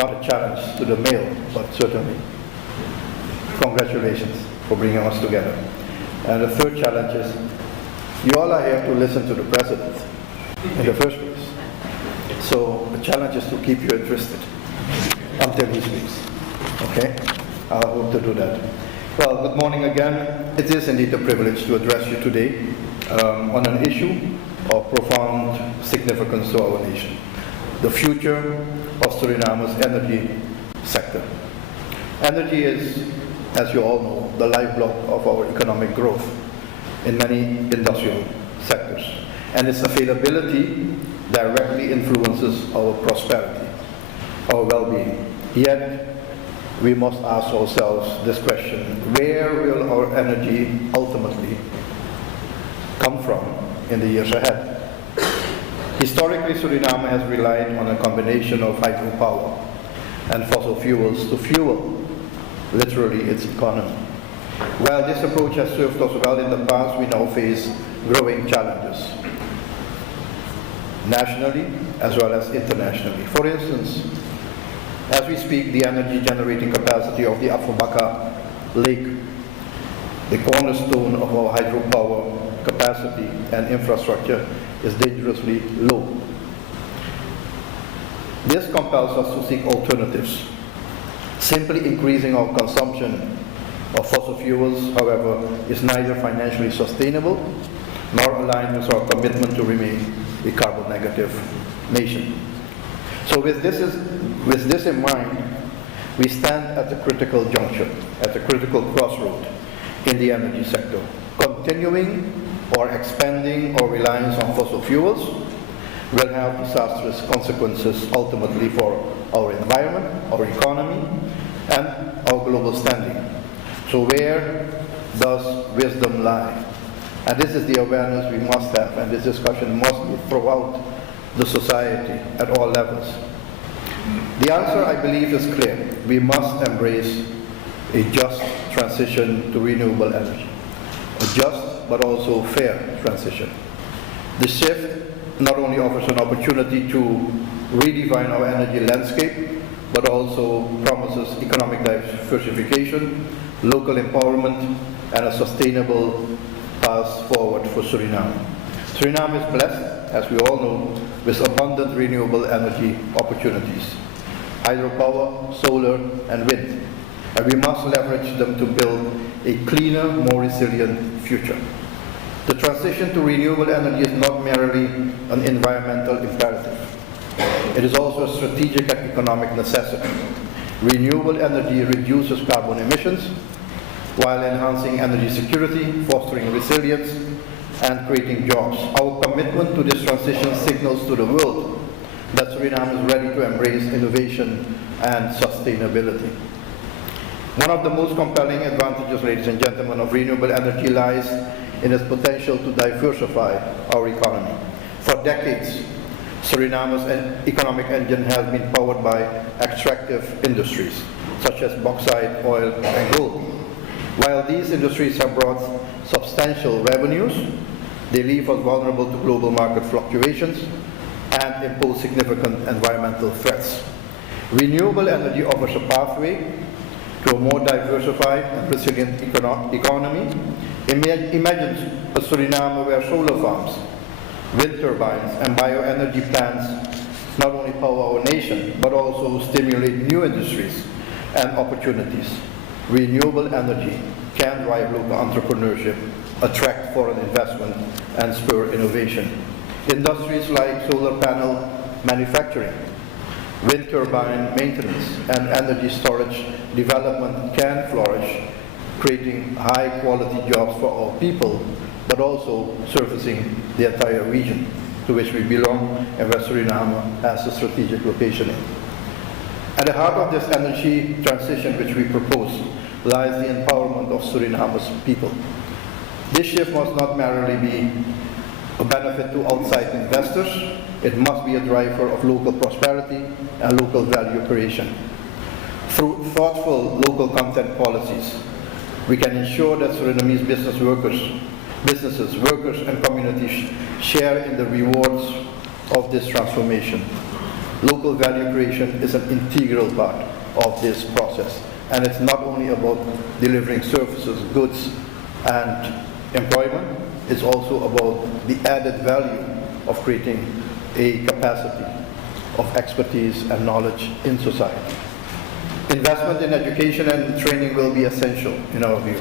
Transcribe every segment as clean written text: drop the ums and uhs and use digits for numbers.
not a challenge to the male, but certainly congratulations for bringing us together. And the third challenge is, you all are here to listen to the president in the first place. So the challenge is to keep you interested until he speaks. Okay? I hope to do that. Well, good morning again. It is indeed a privilege to address you today on an issue of profound significance to our nation: the future of Suriname's energy sector. Energy is, as you all know, the lifeblood of our economic growth in many industrial sectors, and its availability directly influences our prosperity, our well-being. Yet, we must ask ourselves this question: where will our energy ultimately come from in the years ahead? Historically, Suriname has relied on a combination of hydropower and fossil fuels to fuel, literally, its economy. While this approach has served us well in the past, we now face growing challenges, nationally as well as internationally. For instance, as we speak, the energy generating capacity of the Afubaka Lake, the cornerstone of our hydropower capacity and infrastructure, is dangerously low. This compels us to seek alternatives. Simply increasing our consumption of fossil fuels, however, is neither financially sustainable nor aligned with our commitment to remain a carbon negative nation. So with this in mind, we stand at a critical juncture, at a critical crossroad in the energy sector. Continuing or expanding our reliance on fossil fuels will have disastrous consequences ultimately for our environment, our economy, and our global standing. So where does wisdom lie? And this is the awareness we must have, and this discussion must be throughout the society at all levels. The answer, I believe, is clear. We must embrace a just transition to renewable energy. A just but also fair transition. The shift not only offers an opportunity to redefine our energy landscape, but also promises economic diversification, local empowerment, and a sustainable path forward for Suriname. Suriname is blessed, as we all know, with abundant renewable energy opportunities: hydropower, solar, and wind. And we must leverage them to build a cleaner, more resilient future. The transition to renewable energy is not merely an environmental imperative. It is also a strategic and economic necessity. Renewable energy reduces carbon emissions while enhancing energy security, fostering resilience, and creating jobs. Our commitment to this transition signals to the world that Suriname is ready to embrace innovation and sustainability. One of the most compelling advantages, ladies and gentlemen, of renewable energy lies in its potential to diversify our economy. For decades, Suriname's economic engine has been powered by extractive industries, such as bauxite, oil, and gold. While these industries have brought substantial revenues, they leave us vulnerable to global market fluctuations and impose significant environmental threats. Renewable energy offers a pathway to a more diversified and resilient economy. Imagine a Suriname where solar farms, wind turbines, and bioenergy plants not only power our nation, but also stimulate new industries and opportunities. Renewable energy can drive local entrepreneurship, attract foreign investment, and spur innovation. Industries like solar panel manufacturing, wind turbine maintenance, and energy storage development can flourish, creating high-quality jobs for our people, but also servicing the entire region to which we belong and where Suriname has a strategic location in. At the heart of this energy transition which we propose lies the empowerment of Suriname's people. This shift must not merely be a benefit to outside investors, it must be a driver of local prosperity and local value creation. Through thoughtful local content policies, we can ensure that Surinamese businesses, workers, and communities share in the rewards of this transformation. Local value creation is an integral part of this process. And it's not only about delivering services, goods, and employment, it's also about the added value of creating a capacity of expertise and knowledge in society. Investment in education and training will be essential in our view.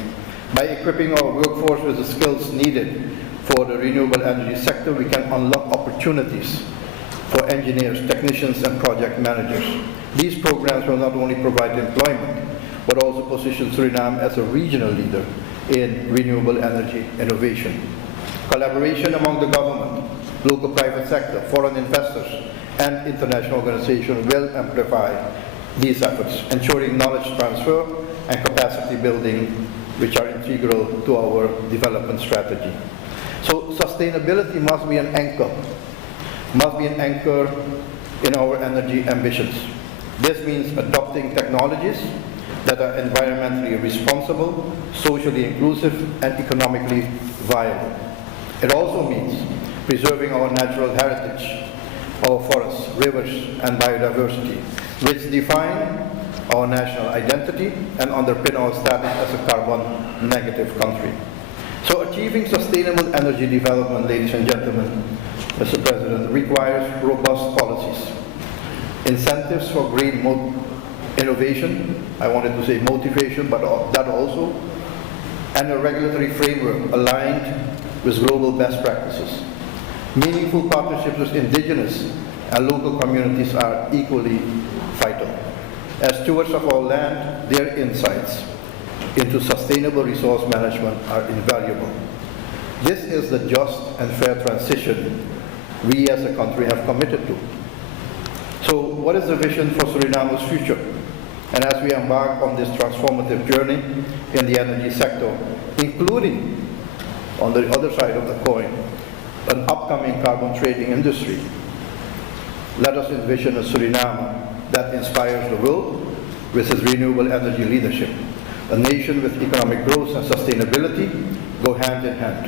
By equipping our workforce with the skills needed for the renewable energy sector, we can unlock opportunities for engineers, technicians, and project managers. These programs will not only provide employment, but also position Suriname as a regional leader in renewable energy innovation. Collaboration among the government, local private sector, foreign investors, and international organizations will amplify these efforts, ensuring knowledge transfer and capacity building, which are integral to our development strategy. So sustainability must be an anchor in our energy ambitions. This means adopting technologies that are environmentally responsible, socially inclusive, and economically viable. It also means preserving our natural heritage, our forests, rivers, and biodiversity, which define our national identity and underpin our status as a carbon-negative country. So achieving sustainable energy development, ladies and gentlemen, Mr. President, requires robust policies, incentives for green innovation, I wanted to say motivation, but that also, and a regulatory framework aligned with global best practices. Meaningful partnerships with indigenous and local communities are equally vital. As stewards of our land, their insights into sustainable resource management are invaluable. This is the just and fair transition we as a country have committed to. So what is the vision for Suriname's future? And as we embark on this transformative journey in the energy sector, including, on the other side of the coin, an upcoming carbon trading industry, let us envision a Suriname that inspires the world with its renewable energy leadership. A nation with economic growth and sustainability go hand in hand,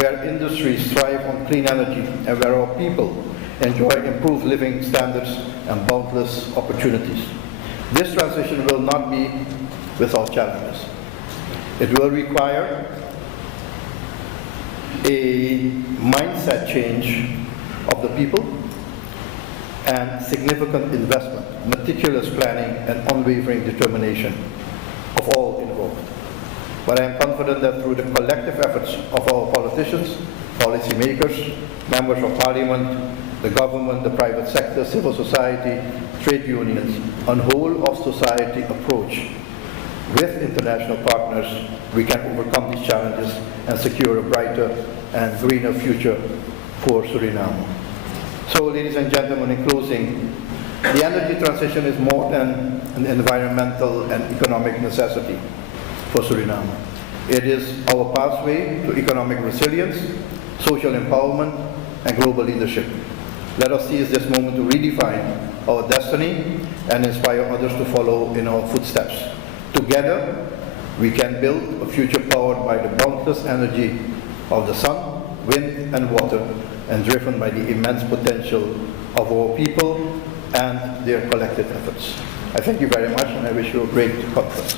where industries thrive on clean energy and where our people enjoy improved living standards and boundless opportunities. This transition will not be without challenges. It will require a mindset change of the people and significant investment, meticulous planning, and unwavering determination of all involved. But I am confident that through the collective efforts of our politicians, policymakers, members of parliament, the government, the private sector, civil society, trade unions, and whole of society approach with international partners, we can overcome these challenges and secure a brighter and greener future for Suriname. So, ladies and gentlemen, in closing, the energy transition is more than an environmental and economic necessity for Suriname. It is our pathway to economic resilience, social empowerment, and global leadership. Let us seize this moment to redefine our destiny and inspire others to follow in our footsteps. Together, we can build a future powered by the boundless energy of the sun, wind, and water, and driven by the immense potential of our people and their collective efforts. I thank you very much, and I wish you a great conference.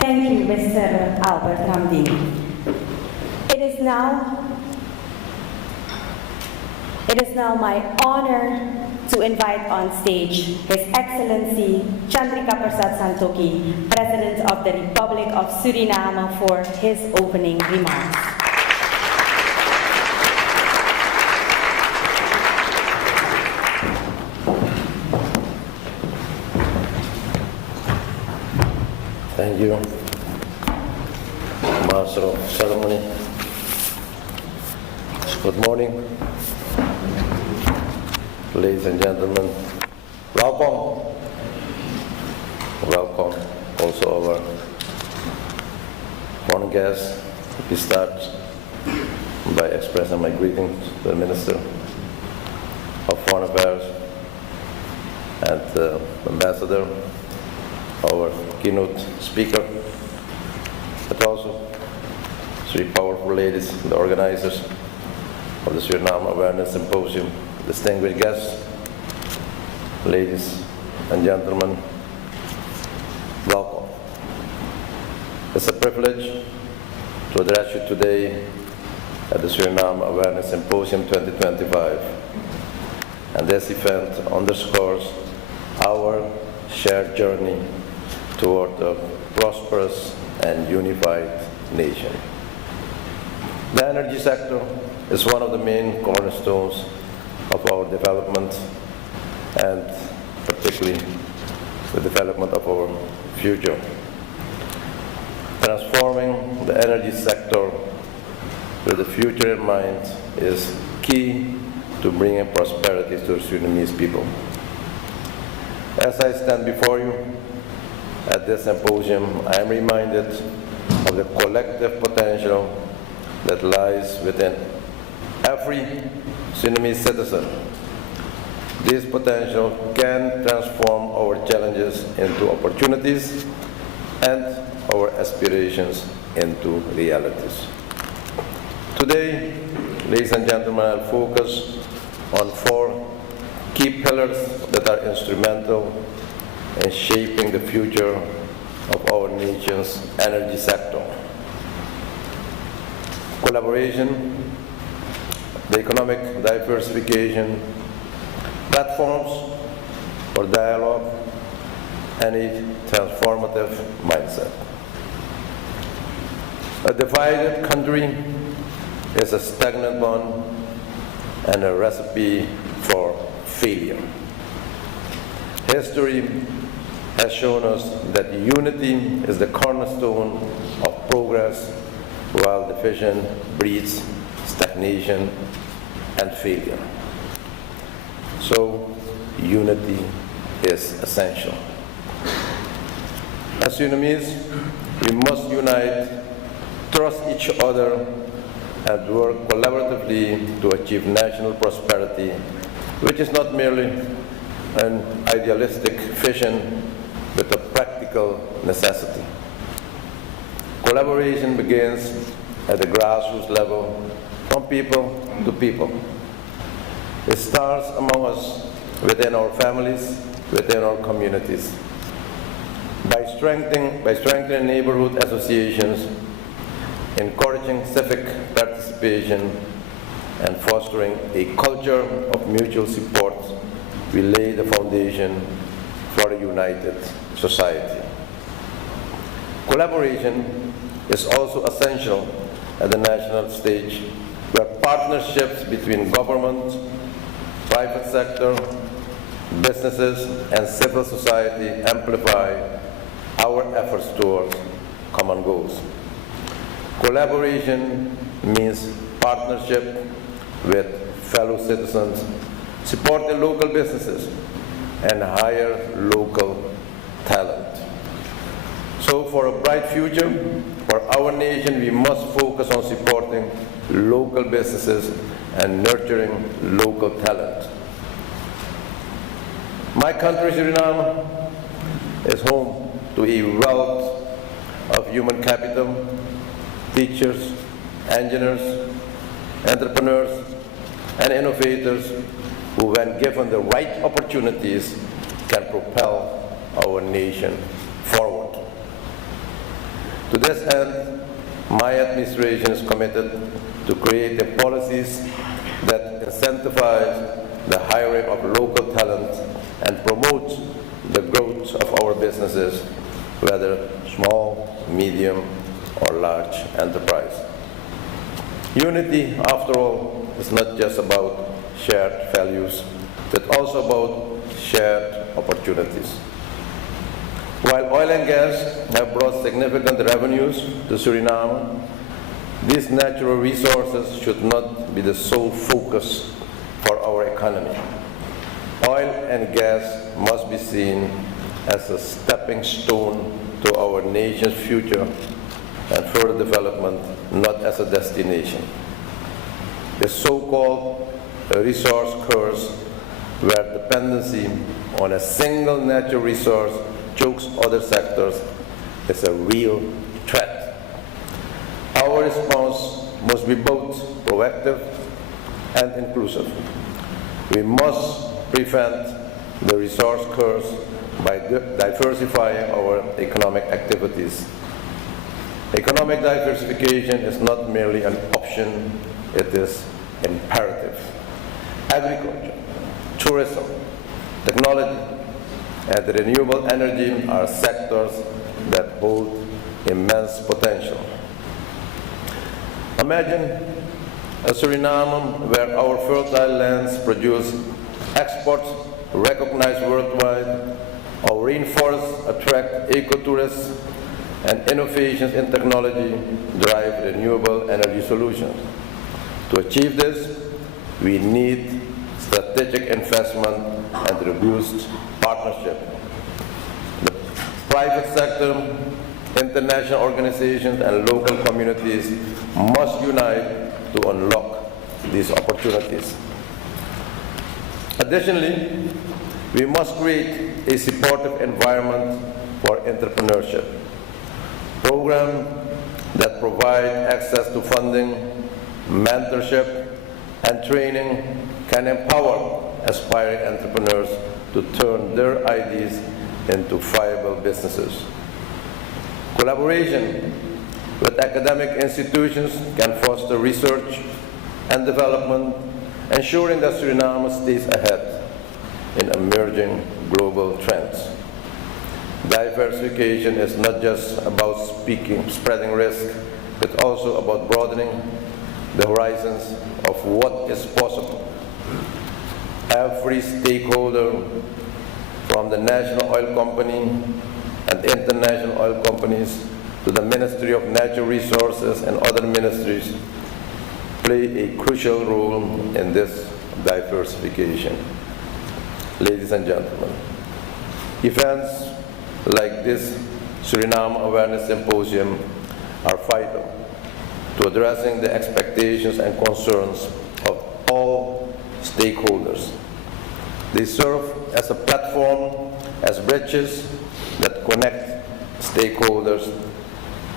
Thank you, Mr. Albert Ramdin. It is now my honor to invite on stage His Excellency Chandrika Prasad Santokhi, President of the Republic of Suriname, for his opening remarks. Thank you, Master of Ceremony. Good morning, ladies and gentlemen. Welcome. Welcome also our foreign guests. We start by expressing my greetings to the Minister of Foreign Affairs and the Ambassador, our keynote speaker, but also three powerful ladies, the organizers of the Suriname Awareness Symposium, distinguished guests, ladies and gentlemen, welcome. It's a privilege to address you today at the Suriname Awareness Symposium 2025. And this event underscores our shared journey toward a prosperous and unified nation. The energy sector is one of the main cornerstones of our development, and particularly the development of our future. Transforming the energy sector with the future in mind is key to bringing prosperity to the Surinamese people. As I stand before you at this symposium, I am reminded of the collective potential that lies within every Surinamese citizen. This potential can transform our challenges into opportunities and our aspirations into realities. Today, ladies and gentlemen, I'll focus on four key pillars that are instrumental in shaping the future of our nation's energy sector. Collaboration, the economic diversification, platforms for dialogue, and a transformative mindset. A divided country is a stagnant one and a recipe for failure. History has shown us that unity is the cornerstone of progress, while division breeds stagnation and failure. So, unity is essential. As Surinamese, we must unite, trust each other, and work collaboratively to achieve national prosperity, which is not merely an idealistic vision, but a practical necessity. Collaboration begins at the grassroots level, from people to people. It starts among us, within our families, within our communities. By strengthening neighborhood associations, encouraging civic participation, and fostering a culture of mutual support, we lay the foundation for a united society. Collaboration is also essential at the national stage, where partnerships between government, private sector, businesses, and civil society amplify our efforts towards common goals. Collaboration means partnership with fellow citizens, supporting local businesses, and hire local talent. So for a bright future for our nation, we must focus on supporting local businesses and nurturing local talent. My country, Suriname, is home to a wealth of human capital, teachers, engineers, entrepreneurs, and innovators who, when given the right opportunities, can propel our nation forward. To this end, my administration is committed to creating policies that incentivize the hiring of local talent and promote the growth of our businesses, whether small, medium, or large enterprise. Unity, after all, is not just about shared values, but also about shared opportunities. While oil and gas have brought significant revenues to Suriname, these natural resources should not be the sole focus for our economy. Oil and gas must be seen as a stepping stone to our nation's future and further development, not as a destination. The so-called resource curse, where dependency on a single natural resource chokes other sectors, is a real threat. Our our response must be both proactive and inclusive. We must prevent the resource curse by diversifying our economic activities. Economic diversification is not merely an option, it is imperative. Agriculture, tourism, technology, and renewable energy are sectors that hold immense potential. Imagine a Suriname where our fertile lands produce exports recognized worldwide, our rainforests attract ecotourists, and innovations in technology drive renewable energy solutions. To achieve this, we need strategic investment and robust partnership. The private sector, international organizations, and local communities must unite to unlock these opportunities. Additionally, we must create a supportive environment for entrepreneurship. Programs that provide access to funding, mentorship, and training can empower aspiring entrepreneurs to turn their ideas into viable businesses. Collaboration with academic institutions can foster research and development, ensuring that Suriname stays ahead in emerging global trends. Diversification is not just about spreading risk, but also about broadening the horizons of what is possible. Every stakeholder, from the national oil company and international oil companies to the Ministry of Natural Resources and other ministries, play a crucial role in this diversification. Ladies and gentlemen, events like this Suriname Awareness Symposium are vital to addressing the expectations and concerns of all stakeholders. They serve as a platform, as bridges that connect stakeholders,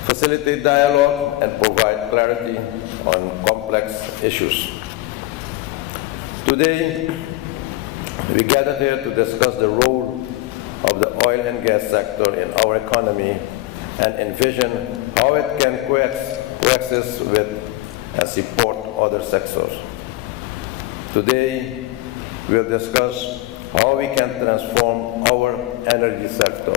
facilitate dialogue, and provide clarity on complex issues. Today, we gather here to discuss the role of the oil and gas sector in our economy and envision how it can coexist with and support other sectors. Today, we'll discuss how we can transform our energy sector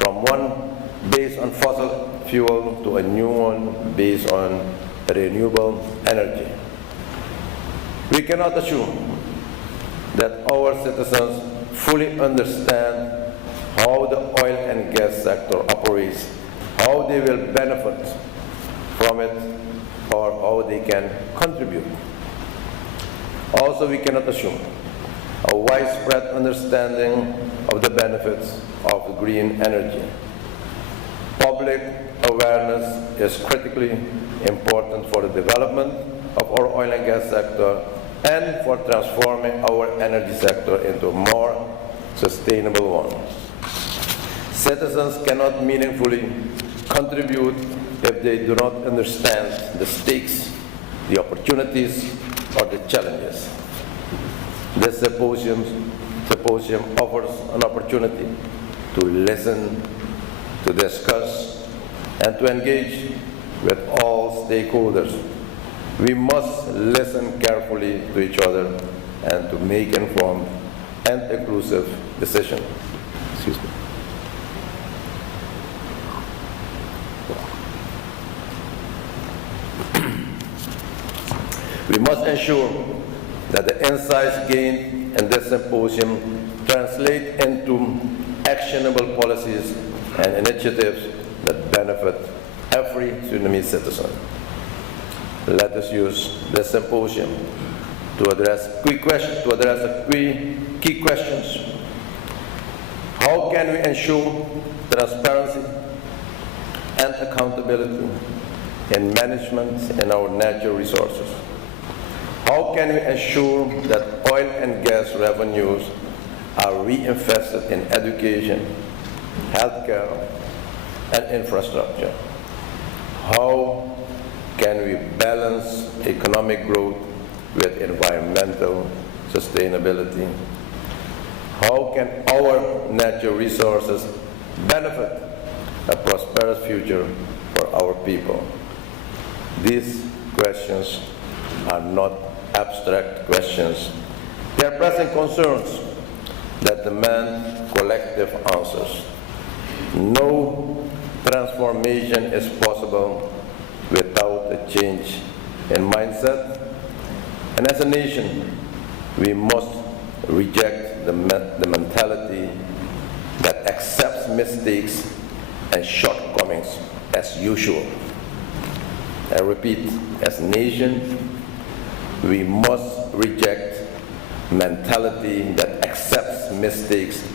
from one based on fossil fuel to a new one based on renewable energy. We cannot assume that our citizens fully understand how the oil and gas sector operates, how they will benefit from it, or how they can contribute. Also, we cannot assume a widespread understanding of the benefits of green energy. Public awareness is critically important for the development of our oil and gas sector and for transforming our energy sector into a more sustainable one. Citizens cannot meaningfully contribute if they do not understand the stakes, the opportunities, or the challenges. This symposium offers an opportunity to listen, to discuss, and to engage with all stakeholders. We must listen carefully to each other and to make informed and inclusive decisions. Excuse me. We must ensure that the insights gained in this symposium translate into actionable policies and initiatives that benefit every Surinamese citizen. Let us use this symposium to address key questions. How can we ensure transparency and accountability in management in our natural resources? How can we ensure that oil and gas revenues are reinvested in education, healthcare, and infrastructure? How can we balance economic growth with environmental sustainability? How can our natural resources benefit a prosperous future for our people? These questions are not abstract questions. They are pressing concerns that demand collective answers. No transformation is possible without a change in mindset. And as a nation, we must reject the mentality that accepts mistakes and shortcomings as usual. I repeat, as a nation, we must reject mentality that accepts mistakes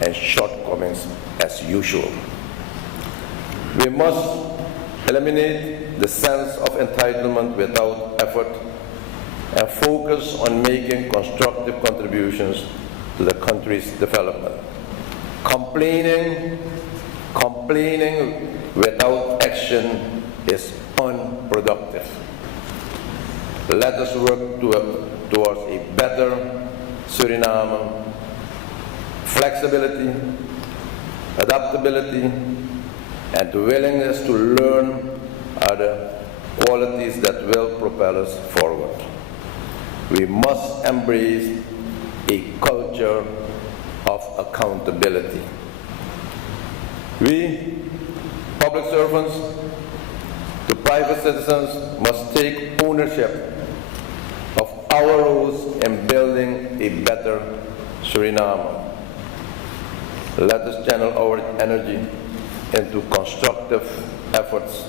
and shortcomings as usual. We must eliminate the sense of entitlement without effort and focus on making constructive contributions to the country's development. Complaining without action is unproductive. Let us work towards a better Suriname. Flexibility, adaptability, and willingness to learn are the qualities that will propel us forward. We must embrace a culture of accountability. We, public servants, to private citizens, must take ownership of our roles in building a better Suriname. Let us channel our energy into constructive efforts.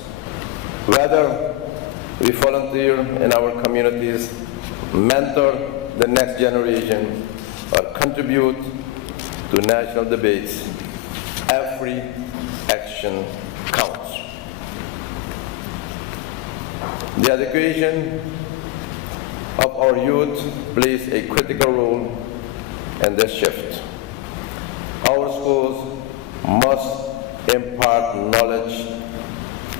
Whether we volunteer in our communities, mentor the next generation, or contribute to national debates, every action counts. The education of our youth plays a critical role in this shift. Our schools must impart knowledge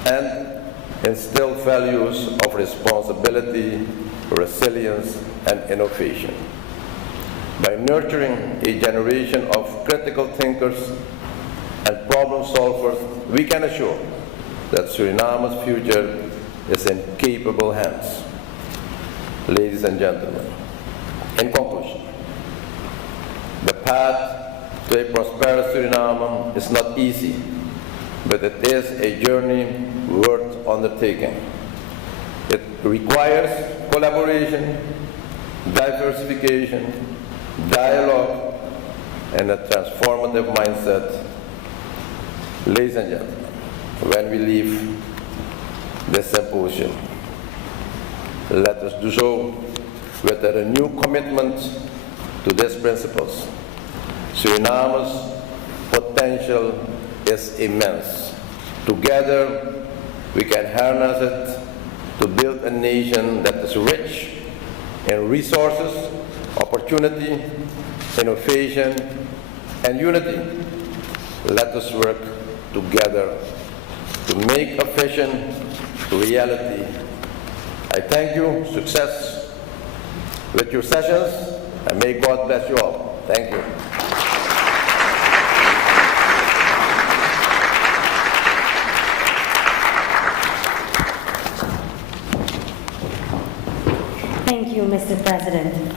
and instill values of responsibility, resilience, and innovation. By nurturing a generation of critical thinkers and problem solvers, we can assure that Suriname's future is in capable hands. Ladies and gentlemen, in conclusion, the path to a prosperous Suriname is not easy, but it is a journey worth undertaking. It requires collaboration, diversification, dialogue, and a transformative mindset. Ladies and gentlemen, when we leave this symposium, let us do so with a renewed commitment to these principles. Suriname's potential is immense. Together, we can harness it to build a nation that is rich in resources, opportunity, innovation, and unity. Let us work together to make a vision a reality. I thank you. Success with your sessions, and may God bless you all. Thank you. Thank you, Mr. President.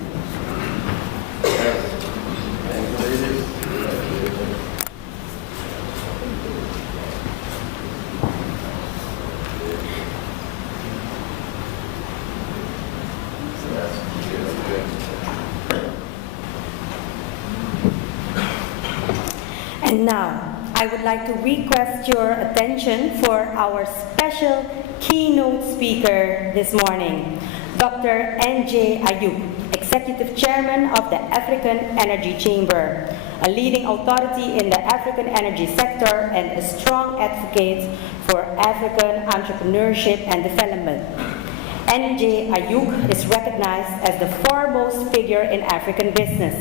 And now, I would like to request your attention for our special keynote speaker this morning, Dr. N.J. Ayub, Executive Chairman of the African Energy Chamber, a leading authority in the African energy sector and a strong advocate for African entrepreneurship and development. NJ Ayuk is recognized as the foremost figure in African business.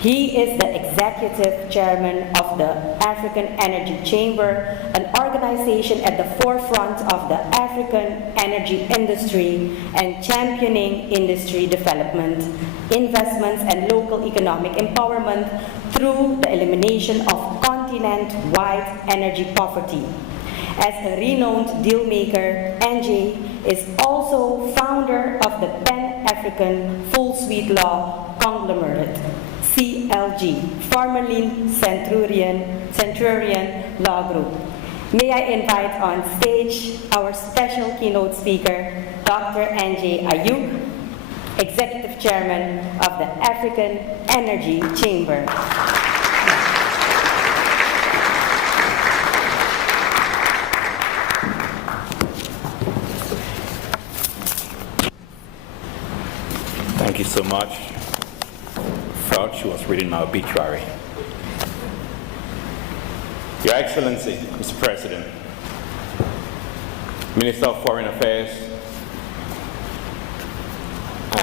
He is the executive chairman of the African Energy Chamber, an organization at the forefront of the African energy industry and championing industry development, investments, and local economic empowerment through the elimination of continent-wide energy poverty. As a renowned dealmaker, NJ is also founder of the Pan-African Full Suite Law Conglomerate, CLG, formerly Centurion Law Group. May I invite on stage our special keynote speaker, Dr. NJ Ayuk, Executive Chairman of the African Energy Chamber. Thank you so much. Felt she was reading my obituary. Your Excellency, Mr. President, Minister of Foreign Affairs,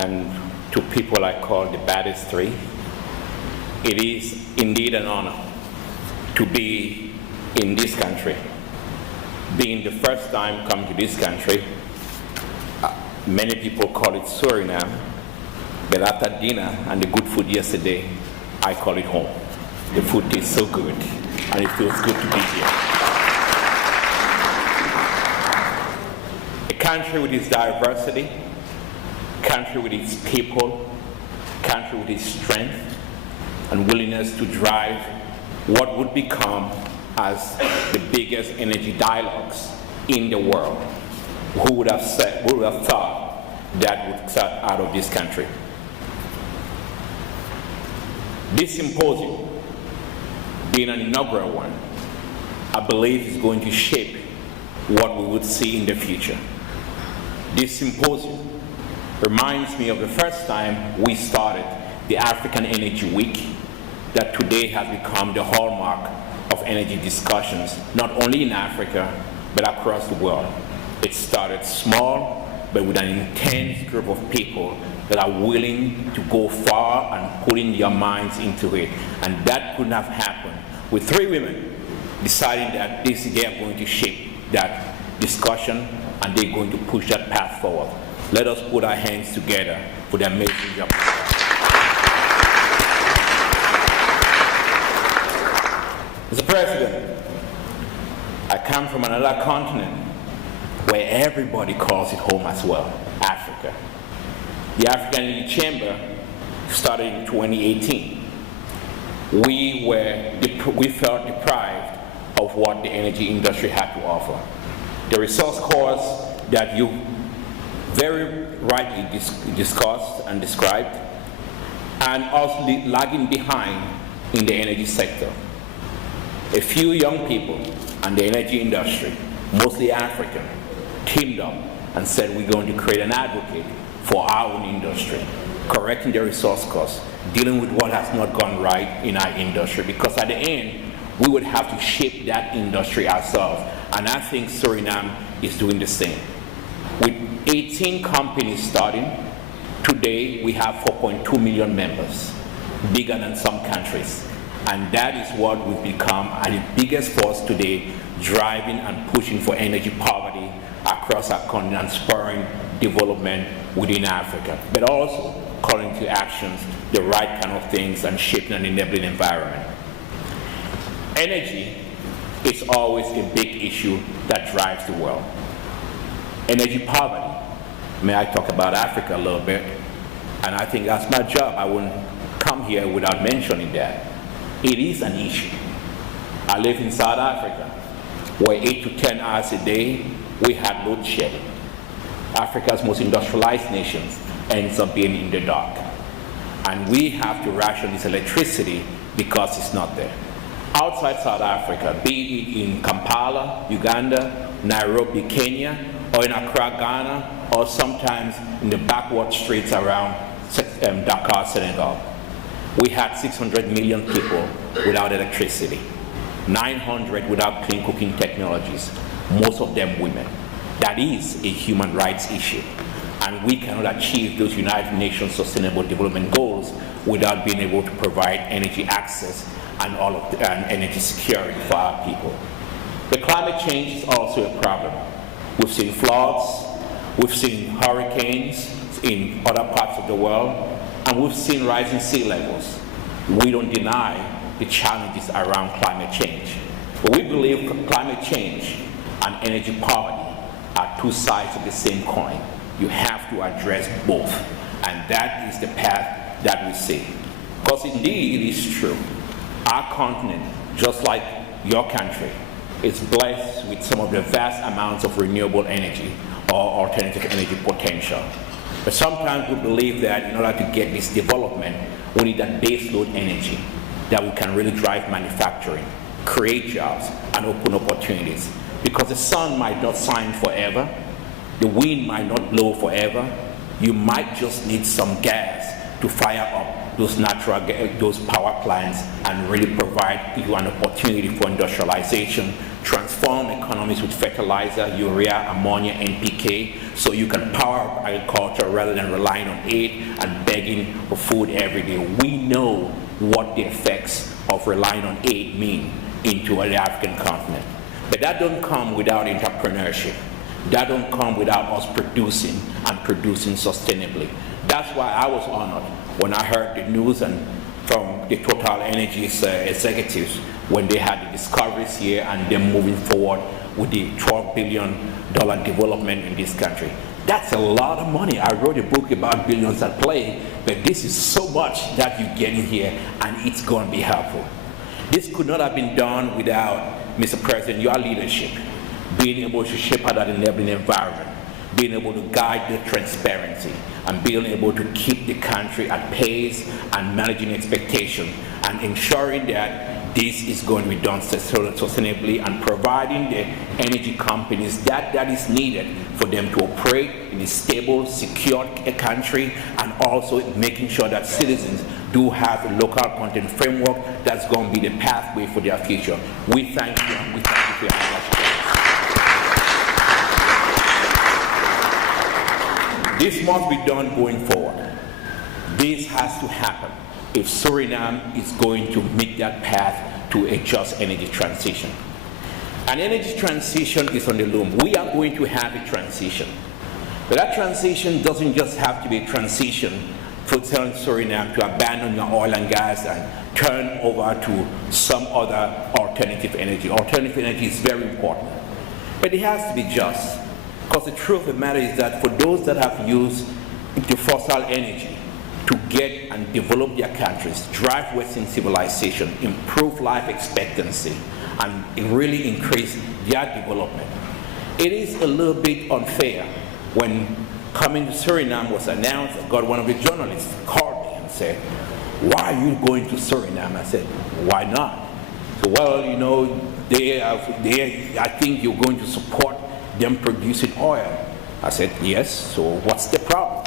and to people I call the baddest three, it is indeed an honor to be in this country. Being the first time coming to this country, many people call it Suriname, but after dinner and the good food yesterday, I call it home. The food tastes so good, and it feels good to be here. A country with its diversity, country with its people, country with its strength and willingness to drive what would become as the biggest energy dialogues in the world. Who would have thought that would start out of this country? This symposium, being an inaugural one, I believe is going to shape what we would see in the future. This symposium reminds me of the first time we started the African Energy Week, that today has become the hallmark of energy discussions, not only in Africa, but across the world. It started small, but with an intense group of people that are willing to go far and putting their minds into it. And that could not have happened with three women deciding that they are going to shape that discussion and they're going to push that path forward. Let us put our hands together for the amazing job. Mr. President, I come from another continent where everybody calls it home as well, Africa. The African Energy Chamber started in 2018. We felt deprived of what the energy industry had to offer. The resource cores that you very rightly discussed and described, and also lagging behind in the energy sector. A few young people and the energy industry, mostly African, teamed up and said we're going to create an advocate for our own industry, correcting the resource costs, dealing with what has not gone right in our industry, because at the end, we would have to shape that industry ourselves. And I think Suriname is doing the same. With 18 companies starting, today we have 4.2 million members, bigger than some countries. And that is what we've become, and the biggest force today, driving and pushing for energy poverty across our continent, spurring development within Africa, but also calling to actions the right kind of things and shaping an enabling environment. Energy is always a big issue that drives the world. Energy poverty. May I talk about Africa a little bit? And I think that's my job. I wouldn't come here without mentioning that. It is an issue. I live in South Africa, where 8 to 10 hours a day, we have load shedding. Africa's most industrialized nations ends up being in the dark. And we have to ration this electricity because it's not there. Outside South Africa, be it in Kampala, Uganda, Nairobi, Kenya, or in Accra, Ghana, or sometimes in the backward streets around Dakar, Senegal, we had 600 million people without electricity, 900 without clean cooking technologies, most of them women. That is a human rights issue. And we cannot achieve those United Nations Sustainable Development Goals without being able to provide energy access and energy security for our people. But climate change is also a problem. We've seen floods, we've seen hurricanes in other parts of the world, and we've seen rising sea levels. We don't deny the challenges around climate change. But we believe climate change and energy poverty are two sides of the same coin. You have to address both, and that is the path that we see. Because indeed it is true, our continent, just like your country, is blessed with some of the vast amounts of renewable energy or alternative energy potential. But sometimes we believe that in order to get this development, we need that baseload energy that we can really drive manufacturing, create jobs, and open opportunities. Because the sun might not shine forever, the wind might not blow forever, you might just need some gas to fire up those power plants and really provide you an opportunity for industrialization, transform economies with fertilizer, urea, ammonia, NPK, so you can power up agriculture rather than relying on aid and begging for food every day. We know what the effects of relying on aid mean into the African continent. But that don't come without entrepreneurship. That don't come without us producing and producing sustainably. That's why I was honored when I heard the news from the Total Energies executives when they had the discoveries here and them moving forward with the $12 billion development in this country. That's a lot of money. I wrote a book about billions at play, but this is so much that you get in here, and it's going to be helpful. This could not have been done without, Mr. President, your leadership, being able to shape out that enabling environment, being able to guide the transparency, and being able to keep the country at pace and managing expectation and ensuring that this is going to be done sustainably and providing the energy companies that is needed for them to operate in a stable, secure country, and also making sure that citizens do have a local content framework that's going to be the pathway for their future. We thank you, and we thank you for your attention. This must be done going forward. This has to happen if Suriname is going to make that path to a just energy transition. An energy transition is on the loom. We are going to have a transition. But that transition doesn't just have to be a transition for telling Suriname to abandon your oil and gas and turn over to some other alternative energy. Alternative energy is very important. But it has to be just. Because the truth of the matter is that for those that have used the fossil energy to get and develop their countries, drive Western civilization, improve life expectancy, and really increase their development, it is a little bit unfair when coming to Suriname was announced. I got one of the journalists called me and said, "Why are you going to Suriname?" I said, "Why not?" So, well, you know, I think you're going to support them producing oil. I said, yes, so what's the problem?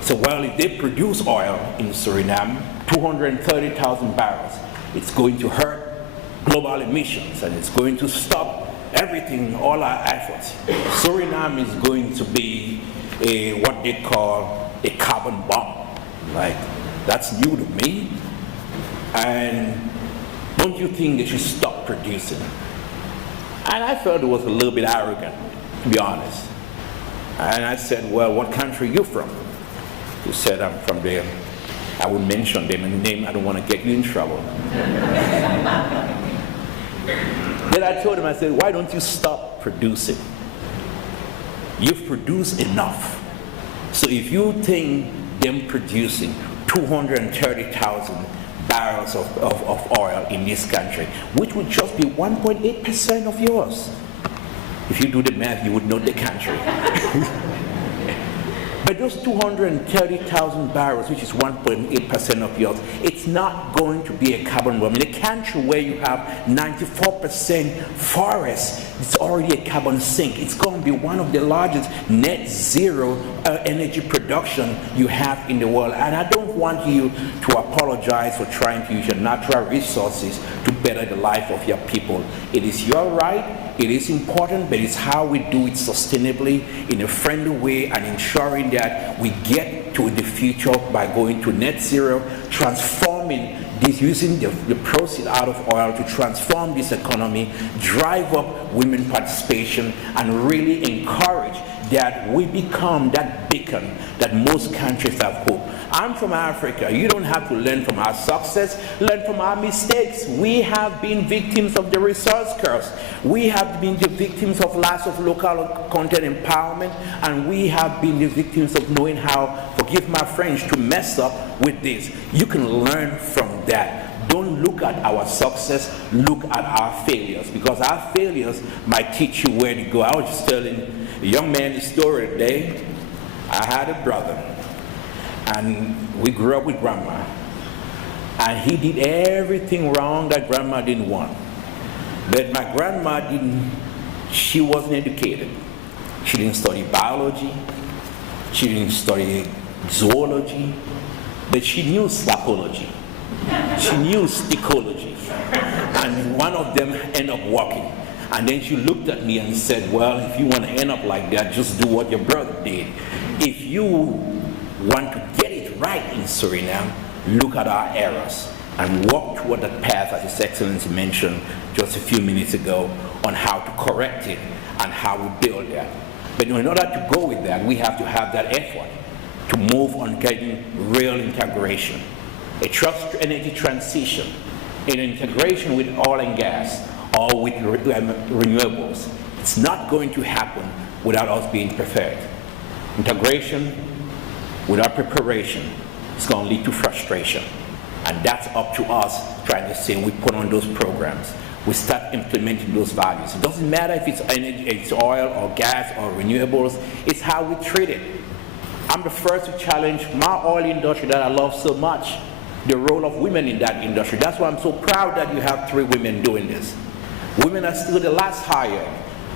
So, well, if they produce oil in Suriname, 230,000 barrels, it's going to hurt global emissions and it's going to stop everything, all our efforts. Suriname is going to be what they call a carbon bomb. Like, that's new to me. And don't you think they should stop producing? And I felt it was a little bit arrogant, to be honest. And I said, well, what country are you from? He said, I'm from there. I wouldn't mention them in the name. I don't want to get you in trouble. Then I told him, I said, why don't you stop producing? You've produced enough. So if you think them producing 230,000 barrels of oil in this country, which would just be 1.8% of yours. If you do the math, you would know the country. But those 230,000 barrels, which is 1.8% of yours, it's not going to be a carbon bomb. In a country where you have 94% forest, it's already a carbon sink. It's going to be one of the largest net zero energy production you have in the world. And I don't want you to apologize for trying to use your natural resources to better the life of your people. It is your right, it is important, but it's how we do it sustainably in a friendly way and ensuring that that we get to the future by going to net zero, transforming this, using the proceeds out of oil to transform this economy, drive up women participation, and really encourage that we become that beacon that most countries have hope. I'm from Africa. You don't have to learn from our success, learn from our mistakes. We have been victims of the resource curse. We have been the victims of loss of local content empowerment, and we have been the victims of knowing how, forgive my French, to mess up with this. You can learn from that. Don't look at our success, look at our failures, because our failures might teach you where to go. I was just telling a young man the story today. I had a brother, and we grew up with grandma, and he did everything wrong that grandma didn't want. But my grandma she wasn't educated. She didn't study biology, she didn't study zoology, but she knew psychology. She knew psychology, and one of them ended up walking. And then she looked at me and said, well, if you want to end up like that, just do what your brother did. If you want to get it right in Suriname, look at our errors and walk toward that path, as His Excellency mentioned just a few minutes ago, on how to correct it and how we build that. But in order to go with that, we have to have that effort to move on getting real integration. A trust energy transition, an integration with oil and gas or with renewables. It's not going to happen without us being prepared. Integration without preparation is going to lead to frustration. And that's up to us trying to say we put on those programs. We start implementing those values. It doesn't matter if it's energy, it's oil or gas or renewables, it's how we treat it. I'm the first to challenge my oil industry that I love so much, the role of women in that industry. That's why I'm so proud that you have 3 women doing this. Women are still the last hired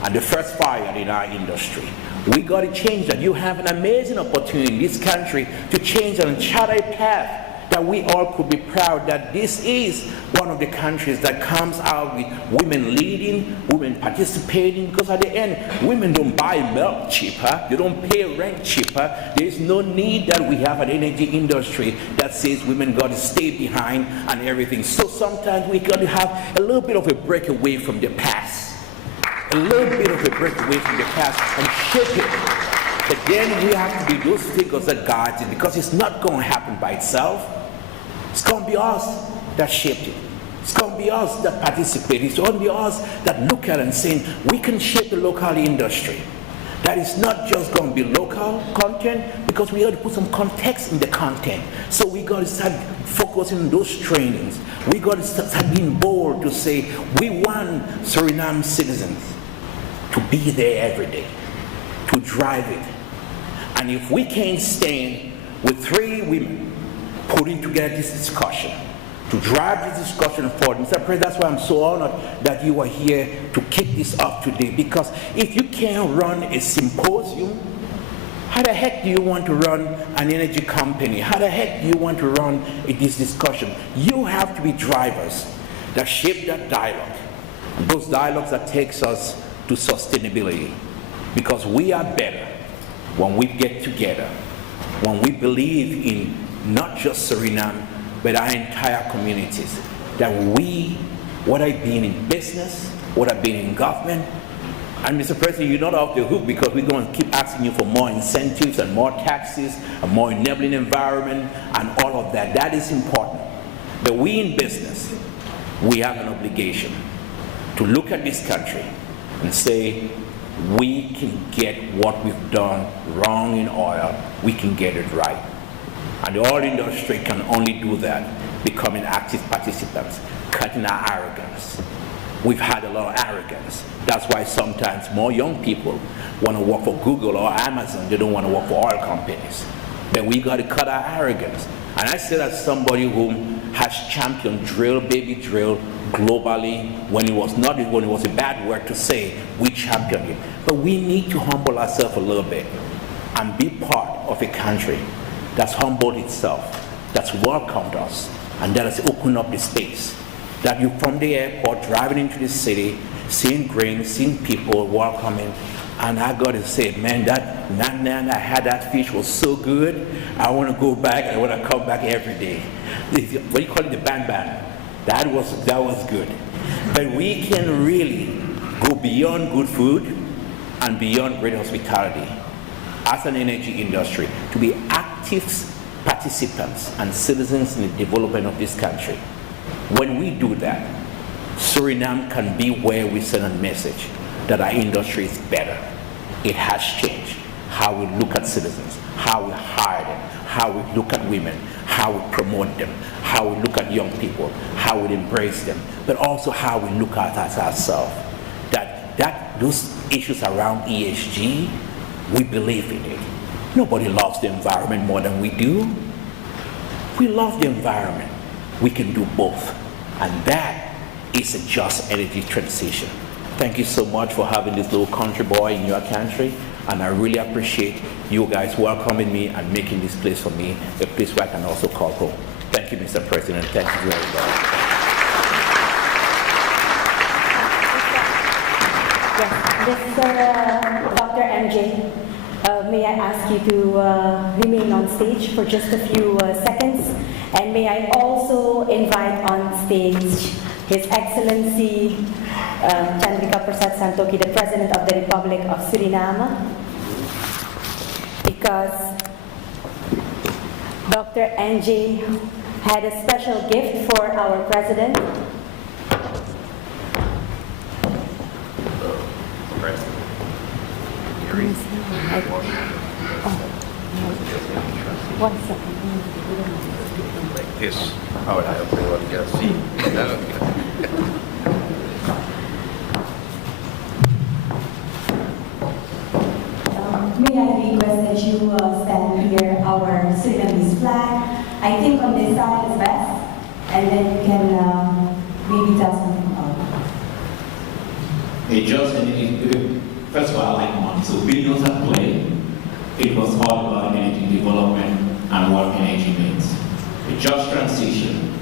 and the first fired in our industry. We got to change that. You have an amazing opportunity in this country to change and chart a path that we all could be proud that this is one of the countries that comes out with women leading, women participating, because at the end, women don't buy milk cheaper, they don't pay rent cheaper. There's no need that we have an energy industry that says women got to stay behind and everything. So sometimes we got to have a little bit of a break away from the past, a little bit of a break away from the past and shape it. But then we have to be those figures that guide it, because it's not going to happen by itself. It's going to be us that shaped it. It's going to be us that participate. It's going to be us that look at it and saying, we can shape the local industry. That is not just going to be local content, because we got to put some context in the content. So we got to start focusing on those trainings. We got to start being bold to say, we want Suriname citizens to be there every day, to drive it. And if we can't stand with 3 women putting together this discussion, to drive this discussion forward, Mr. President, that's why I'm so honored that you are here to kick this up today, because if you can't run a symposium, how the heck do you want to run an energy company? How the heck do you want to run this discussion? You have to be drivers that shape that dialogue, and those dialogues that takes us to sustainability, because we are better when we get together, when we believe in not just Suriname, but our entire communities, that we, whether it being in business, whether it being in government, and Mr. President, you're not off the hook, because we're going to keep asking you for more incentives and more taxes, a more enabling environment, and all of that. That is important. But we in business, we have an obligation to look at this country and say, we can get what we've done wrong in oil, we can get it right. And the oil industry can only do that, becoming active participants, cutting our arrogance. We've had a lot of arrogance. That's why sometimes more young people want to work for Google or Amazon. They don't want to work for oil companies. But we got to cut our arrogance. And I say that as somebody who has championed drill, baby drill, globally, when it was a bad word to say, we championed it. But we need to humble ourselves a little bit and be part of a country that's humbled itself, that's welcomed us, and that has opened up the space. That you from the airport driving into the city, seeing grain, seeing people welcoming, And I got to say, man, that nan I had that fish was so good. I want to go back. I want to come back every day. What do you call it, the ban? That was good. But we can really go beyond good food and beyond great hospitality as an energy industry to be active participants and citizens in the development of this country. When we do that, Suriname can be where we send a message that our industry is better. It has changed how we look at citizens, how we hire them, how we look at women, how we promote them, how we look at young people, how we embrace them, but also how we look at us ourselves. That those issues around ESG, we believe in it. Nobody loves the environment more than we do. We love the environment. We can do both. And that is a just energy transition. Thank you so much for having this little country boy in your country. And I really appreciate you guys welcoming me and making this place for me a place where I can also call home. Thank you, Mr. President. Thank you very much. Yes, Dr. MJ, may I ask you to remain on stage for just a few seconds? And may I also invite on stage His Excellency Chandrika Prasad Santokhi, the President of the Republic of Suriname, because Dr. NJ had a special gift for our President. One second. Yes. How would I open it? Get a seat. May I request that you stand here, our Surinamese flag. I think on this side is best, and then you can maybe tell something about it. First of all, I like one. So videos at play, it was all about energy development and what energy means. A just transition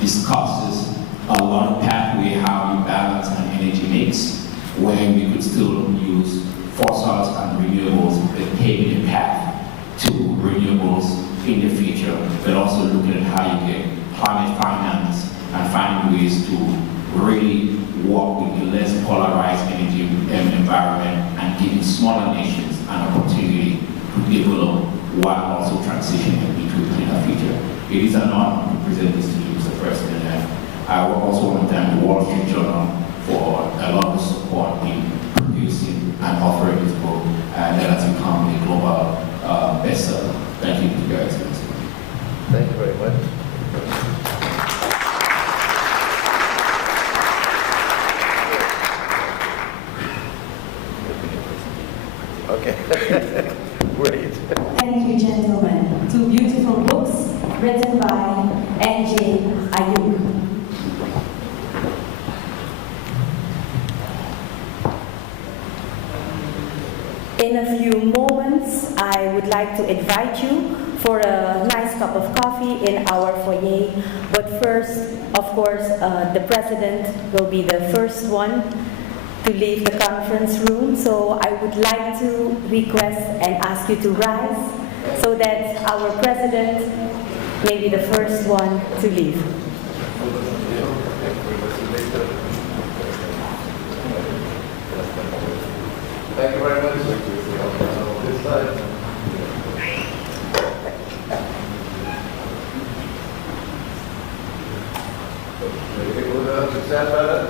discusses a lot of pathway how we balance an energy mix where we could still use fossils and renewables, but paving the path to renewables in the future, but also looking at how you get climate finance and finding ways to really work with the less polarized energy environment and giving smaller nations an opportunity to develop while also transitioning into a cleaner future. It is an honor to present this to you, Mr. President, and I would also want to thank the Wall Street Journal for a lot of support in producing and offering this book, and that has become a global bestseller. Thank you, Your Excellency. Thank you very much. Okay. Great. Thank you, gentlemen. Two beautiful books written by N.J. Ayuk. In a few moments, I would like to invite you for a nice cup of coffee in our foyer. But first, of course, the President will be the first one to leave the conference room. So I would like to request and ask you to rise so that our President may be the first one to leave. Thank you very much. This side. Stand by that.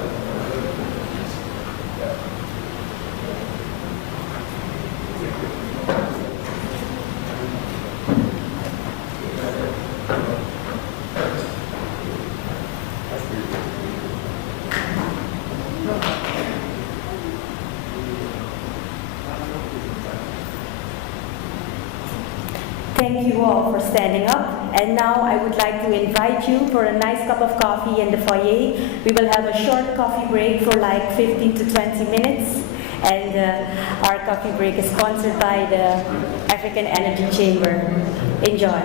Thank you all for standing up. And now I would like to invite you for a nice cup of coffee in the foyer. We will have a short coffee break for like 15 to 20 minutes. And our coffee break is sponsored by the African Energy Chamber. Enjoy.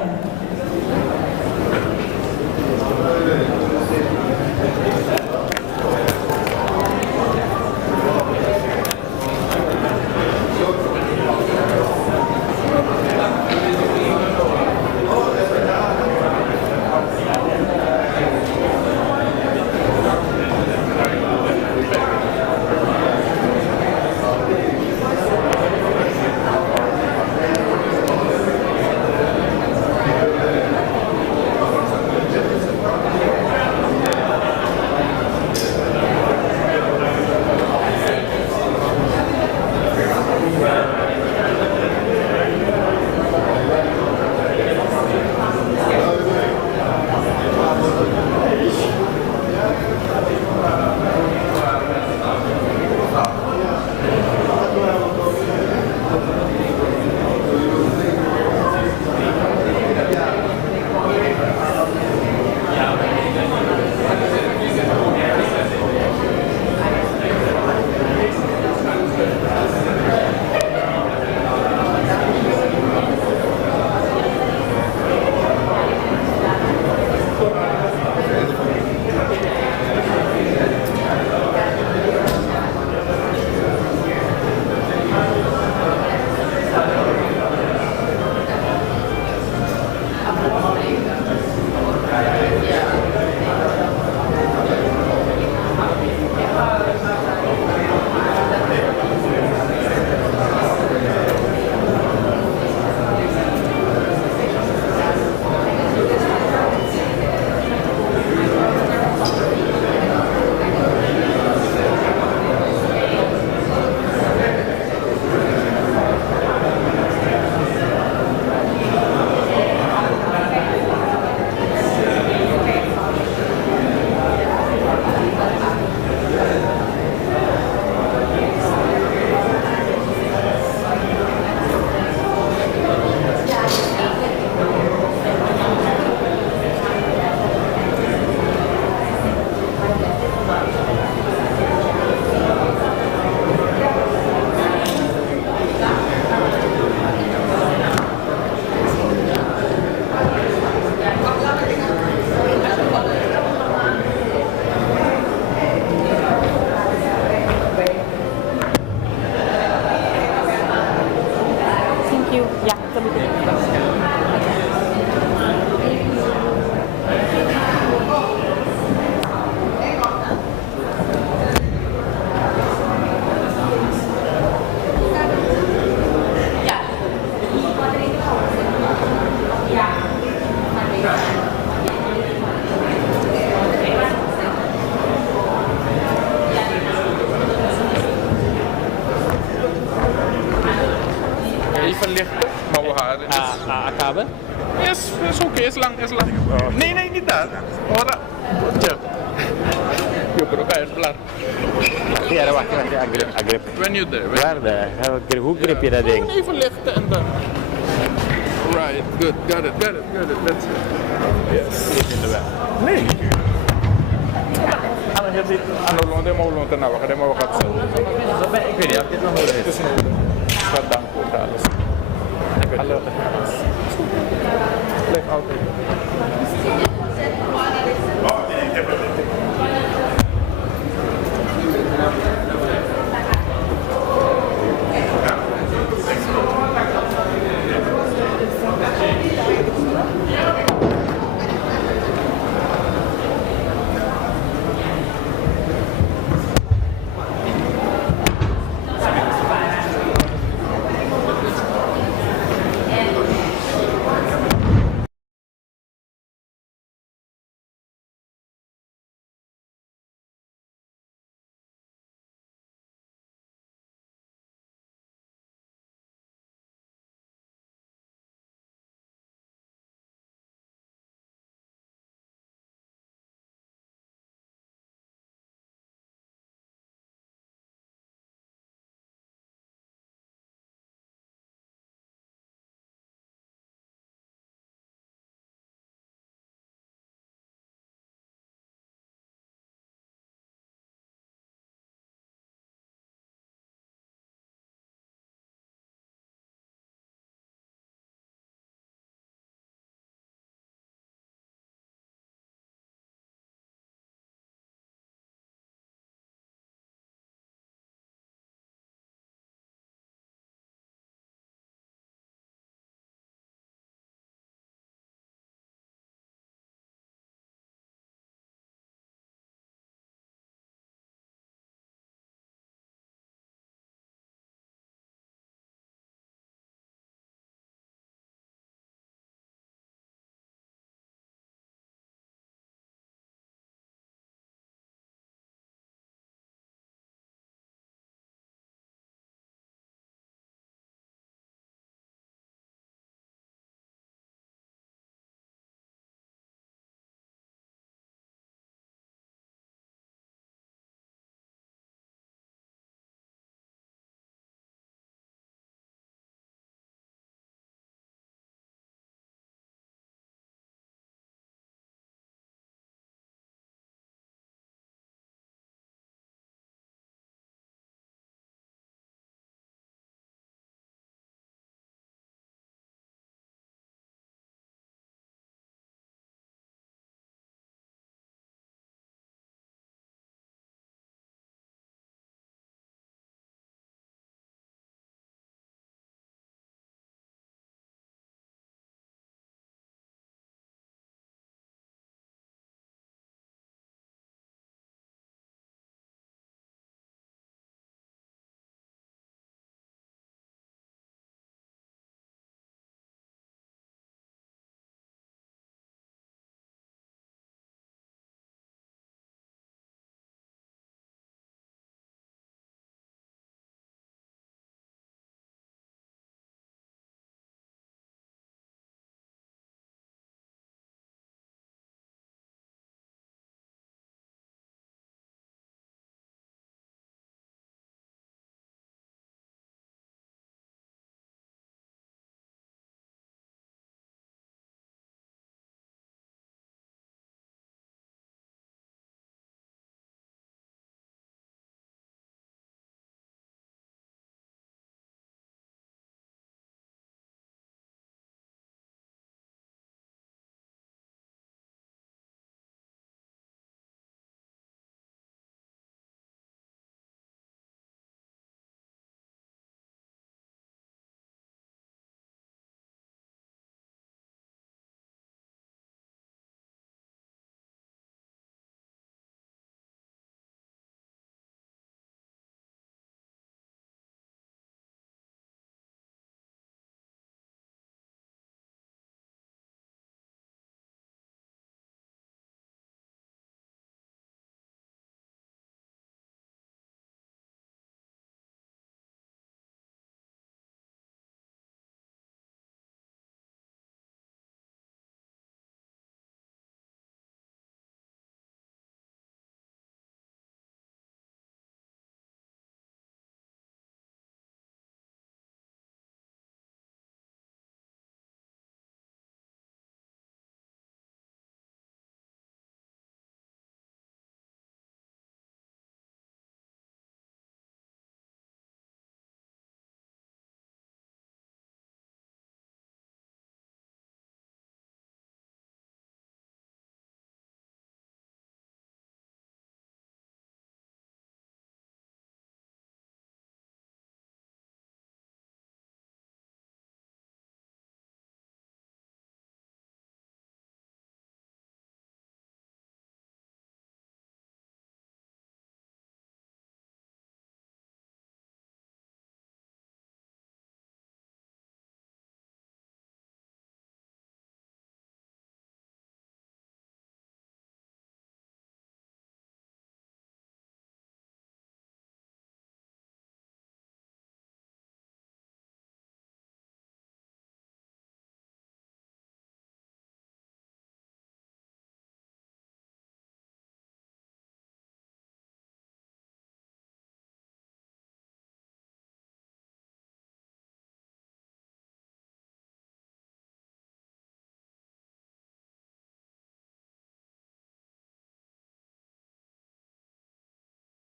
It's okay, as long. Nee, niet dat. Ora. Jeff. Yo creo que es claro. Ja, wacht, agrip. When you're there. Waar hoe grip je dat ding? Even lichten en dan. Right, good, got it, that's it. Yes. In de weg. Nee. Ano long, demo long te nawakan, demo wakat sa. Ik weet niet of dit nog nodig is. Wat dan voor alles. Hallo. Blijf altijd.